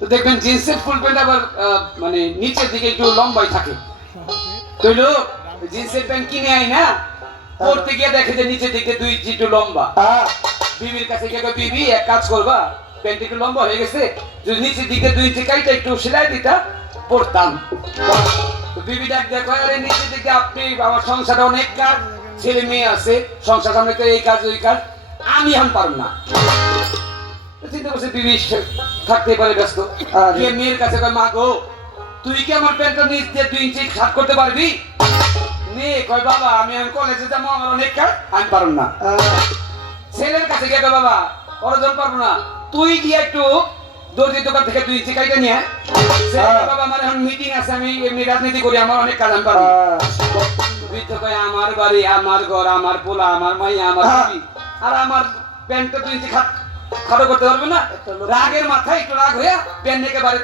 তো দেখবেন জিন্সের ফুল প্যান্ট আবার মানে নিচের দিকে একটু লম্বাই থাকে। তৈল জিন্সের প্যান্ট কিনে আই না, পড়তে গিয়ে দেখে যে নিচের দিকে 2 ইঞ্চি একটু লম্বা। বিবির কাছে গিয়ে বিবি এক কাজ করবা, প্যান্ট একটু লম্বা হয়ে গেছে, যদি নিচের দিকে 2 ইঞ্চি কাইটা একটু সেলাই দিতা পড়তাম। তো বিবি ডাক দিয়ে কয়, আরে নিচের দিকে আপনি, আমার সংসারে অনেক কাজ, ছেলে মেয়ে আছে, সংসার সামনে তো এই কাজ ওই কাজ, আমি এখন পারব না। চিন্তা করছে বিবি থাকতে পারে ব্যস্ত, গিয়ে মেয়ের কাছে কয়, মা গো তুই কি আমার প্যান্টটা নিচ দিয়ে 2 ইঞ্চি শার্ট করতে পারবি? মেয়ে কয়, বাবা আমি এখন কলেজে যাবো, আমার অনেক কাজ, আমি পারব না। ছেলের কাছে গিয়ে কয়, বাবা ওরজন পারবো না, তুই গিয়ে একটু দর্জির দোকান থেকে 2 ইঞ্চি কাইটা নিয়ে আয়। বাবা আমার এখন মিটিং আছে, আমি এমনি রাজনীতি করি, আমার অনেক কাজ, আমি পারবো না। বৃদ্ধ কয়, আমার বাড়ি, আমার ঘর, আমার পোলা, আমার মাইয়া, আমার বিবি, আর আমার প্যান্টটা 2 ইঞ্চি খাটো করতে পারবে না? রাগের মাথায় একটু রাগ হইয়া প্যান্ট একেবারে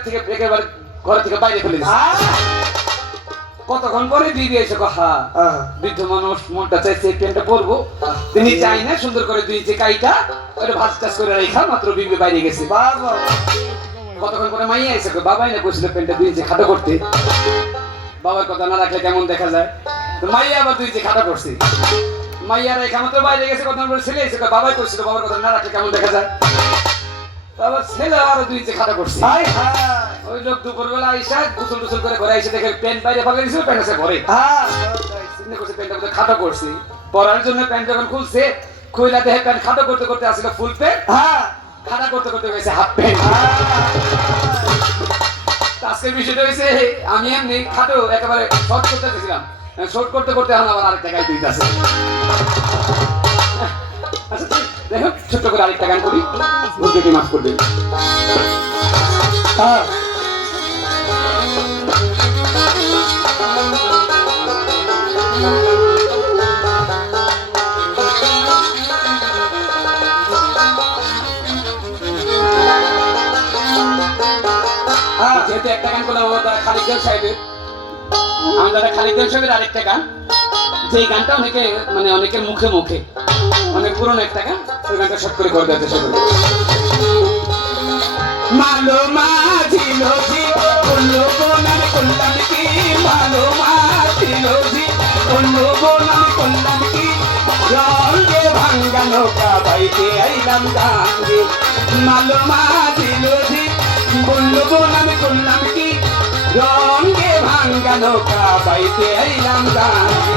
ঘর থেকে বাইরে ফেলে দিচ্ছে। কতক্ষণ পরে বিবি এসে কহা, বৃদ্ধ মানুষ মনটা চাইছে প্যান্টটা পরবো, তিনি চাই না, সুন্দর করে 2 ইঞ্চি কাইটা ওটা ভাজ টাজ করে রেখা, মাত্র বিবি বাইরে গেছে। কতক্ষণ পরে মাইয়া এসে বাবাই না কইছিল প্যান্টটা 2 ইঞ্চি খাটো করতে, বাবার কথা না রাখলে কেমন দেখা যায়। তো মাইয়া আবার 2 ইঞ্চি খাটো করছে, মাইয়ার রেখা মাত্র বাইরে গেছে, কতক্ষণ পরে ছেলে এসে বাবাই কইছিল বাবার কথা না রাখলে কেমন দেখা যায়। বাবার ছেলে আরো 2 ইঞ্চি খাটো করছে। ওই লোক দুপুরবেলা আইসা গোসল টোসল করে ঘরে এসে দেখে প্যান্ট বাইরে ফাঁকা দিয়েছিল, প্যান্ট আছে ঘরে। চিন্তা করছে প্যান্টটা খাটো করছে, পরার জন্য প্যান্ট যখন খুলছে, খুইলা দেখে প্যান্ট খাটো করতে করতে আসলে ফুল প্যান্ট, খাটা করতে করতে গেছে হাফ প্যান্ট। আজকের বিষয়টা হয়েছে, আমি এমনি খাটো একেবারে শর্ট করতে গেছিলাম, শর্ট করতে করতে এখন আবার আরেকটা গায়ে দিতেছে। আচ্ছা দেখো, ছোট্ট করে আরেকটা গান করি, ভুলটি মাফ করবেন। যেহেতু একটা গান করলাম খালিদ সাহেবের, আমি দাদা খালিদ সাহেবের আরেকটা গান, যে গানটা অনেকে মানে অনেকের মুখে মুখে, অনেক পুরনো একটা গান, ওই গানটা শর্ট করে দেওয়ার চেষ্টা করি। মালো মাঝিলো জি বললো বোনাম করলাম কি, মালো মাঝিলো জি বললো বোনাম করলাম কি, রঙে ভাঙ্গা নৌকা বাইতে আইলাম গাঙ্গে। মালো মাঝিলো জি বললো বোনাম করলাম কি, রঙে ভাঙ্গা নৌকা বাইতে আইলাম গাঙ্গে।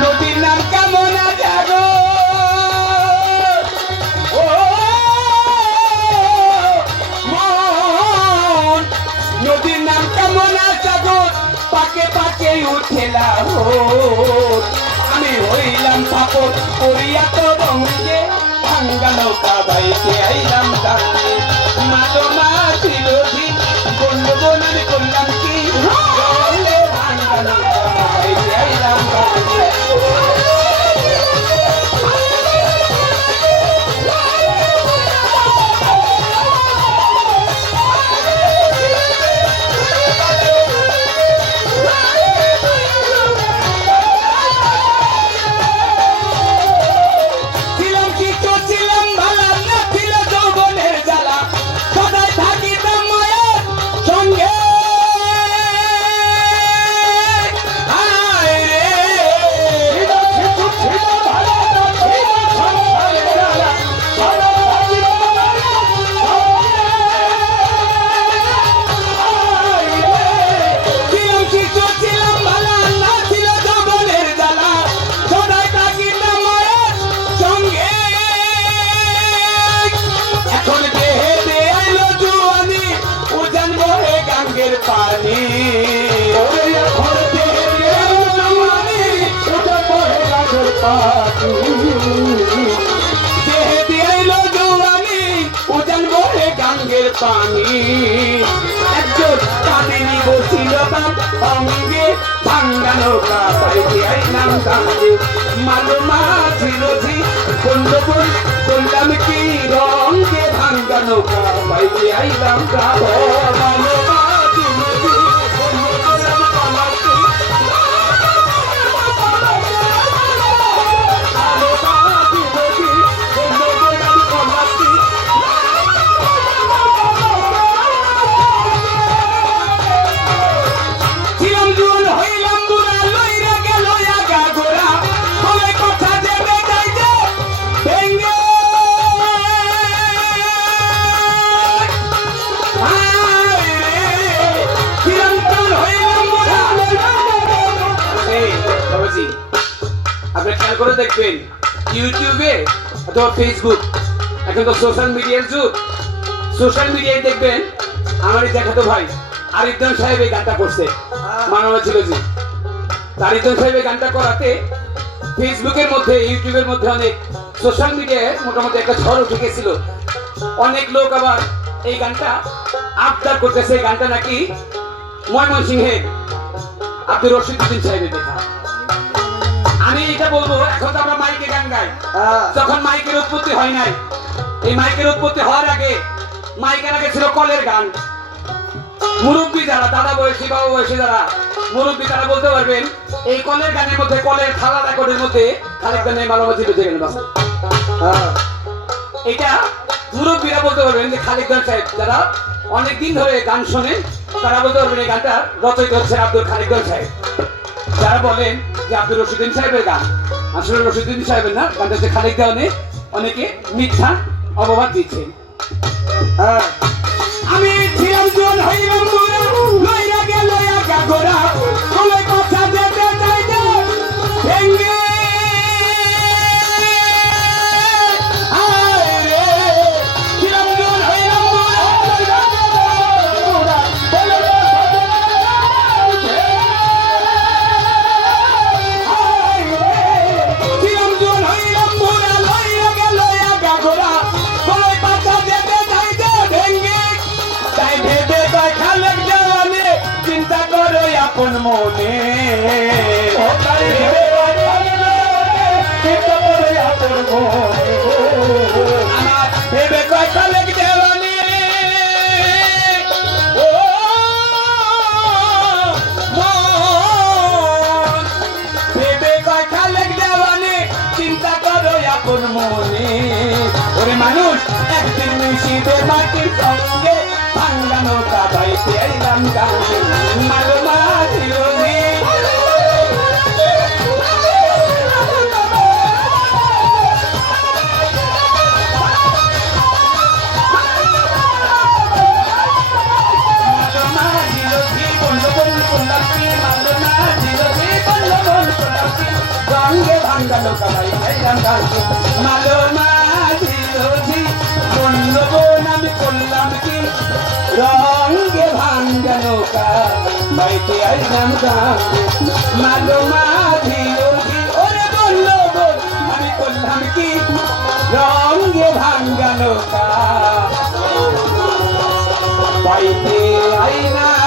নদীর নাম কেমন জাগো, নদীর নাম কেমন জাগো, পাকে পাকে উঠেলা। আমি হইলাম পাপড় করিয়া তো রঙে, ভাঙ্গা নৌকা বাইতে আইলাম গাঙ্গে। মালো মাঝিল জি বললো বোন আমি করলাম কি, ভাঙ্গা নৌকা বাইতে আইলাম গাঙ্গে। ছিলাম কি ছিলাম ভালা, না ছিল যৌবনের জ্বালা, সদাই থাকিতাম পাখি দেহেতে আইলো জোয়ানি উজান বহে গাঙ্গের পানি একজন কাঁদিনি বসিল বাম অঙ্গে ভাঙ্গা নৌকা পাইতে আইলাম গাঙ্গে মালো মাঝি রোজি বন্ধুবন করলাম কি রঙ্গে ভাঙ্গা নৌকা পাইতে আইলাম গাঁও মালো মাঝি রোজি বন্ধু করলাম পালাতে মালো মাঝি রোজি বন্ধু করলাম পালাতে ছিলাম জুয়ান হইলাম বুড়া লইরা গেল আগা গোড়া বলে কথা দেবে যাই যে ভেঙ্গে ছিলাম জুয়ান হইলাম বুড়া বাবাজি আপনি খেয়াল করে দেখবেন ইউটিউবে অথবা ফেসবুক এখন তো সোশ্যাল মিডিয়ার যুগ সোশ্যাল মিডিয়ায় দেখবেন আমার এই দেখাতো ভাই আরিফদান সাহেব এই গানটা করছে মানবা ছিল জি আরিফদান সাহেব এই গানটা করাতে ফেসবুকের মধ্যে ইউটিউবের মধ্যে অনেক সোশ্যাল মিডিয়ায় মোটামুটি একটা ঝড় উঠে গেছিল অনেক লোক আবার এই গানটা আবদার করতেছে এই গানটা নাকি ময়মনসিংহে আব্দুর রশিদ উদ্দিন সাহেবের দেখা আমি এটা বলবো এখন তো আমরা মাইকে গান গাই যখন মাইকের উৎপত্তি হয় নাই এই মাইকের উৎপত্তি হওয়ার আগে মাইকের আগে ছিল কলের গান মুরব্বী যারা দাদা বয়সী বাবা বয়সী যারা মুরব্বী তারা বলতে পারবেন এই কলের গানের মধ্যে কলের থালা রেকর্ডের মধ্যে খালেক গানের মালামাজি বেঁচে গেলেন বাস এটা মুরব্বীরা বলতে পারবেন যে খালেক গান সাহেব যারা অনেকদিন ধরে গান শোনেন তারা বলতে পারবেন এই গানটা রচয়িতা হচ্ছে আব্দুল খালেক গান সাহেব যারা বলেন যে আব্দুর রশিদুদ্দিন সাহেবের গান আসলে রশিদুদ্দিন সাহেবের না গানটা হচ্ছে খালেক দেওয়ানে অনেকে মিথ্যা অপবাদ দিচ্ছেন আমি ছিলাম জোন হইলাম বুড়া লইরা গেল আগা গোড়া বলে কথা দেবে যাই যে ভেঙ্গে ছিলাম জোন হইলাম বুড়া ছিলাম জোন হইলাম বুড়া লইরা গেল আগা গোড়া বলে কথা দেবে যাই যে ভেঙ্গে তাই ভেবে তাই খালেক দেওয়ানে চিন্তা করে আপন মনে ও তাই ভেবে তাই খালেক দেওয়ানে চিন্তা করে আপন মনে আমার ভেবে তাই খালেক দেওয়ানে ও মন ভেবে তাই খালেক দেওয়ানে চিন্তা করে আপন মনে ওরে মানুষ একদিন মিশিবে মাটির সঙ্গে ভাঙ্গা নৌকা বাইতে আইলাম গানে মালো মাঝি রোজি মালো মাঝি রোজি বন্ধ বন্ধ করলাম মালো মাঝি রোজি বন্ধ বন্ধ করলাম রঙ্গে ভাঙ্গা নৌকা বাইতে আইলাম গানে মালো মাঝি রোজি বন্ধ বোন আমি করলাম কি রঙ্গে ভাঙ্গা নৌকা বাইতে আইলাম গানে মালো মাঝি রোজি ওরে বললো বোন আমি করলাম কি রঙ্গে ভাঙ্গা নৌকা বাইতে আইলাম